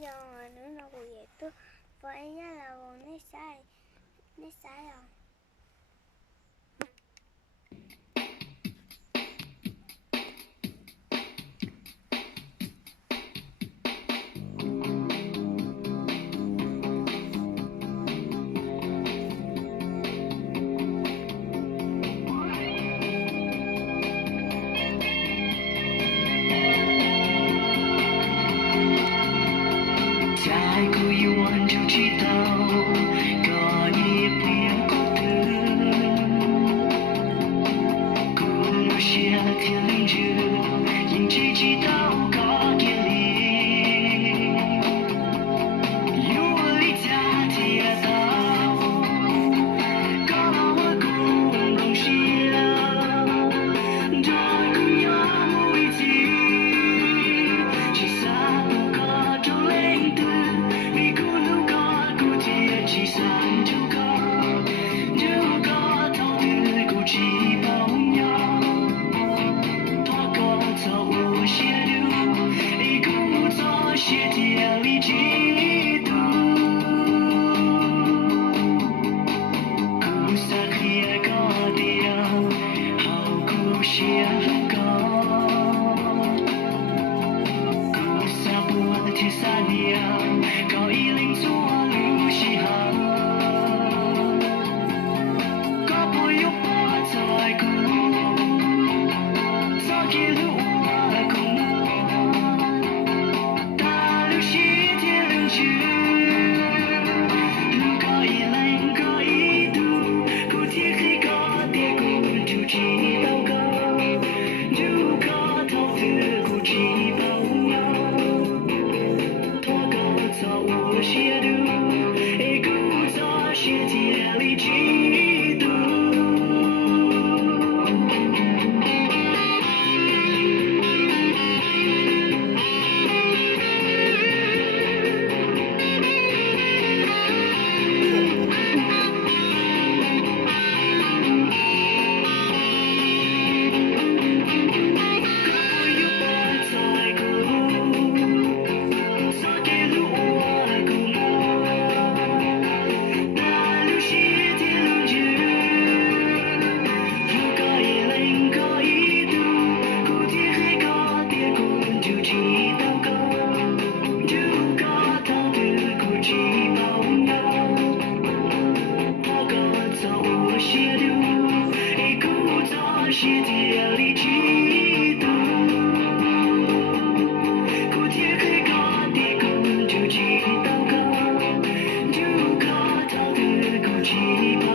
giờ nữa nó cũng vậy tôi vậy là còn nó sai rồi.在故意挽救祈祷，có nhịp điệu cố tư鼓留下天灵知，因这祈祷có kiến立，有我离家铁道，có老我共同喜乐，这共有目的地，其他不可周累的。七三九个，九个头的古迹朋友，多个早我写的，一个早写的里基督，古萨克个的，好古写个，古萨布提萨的，高一零左路西航。Keep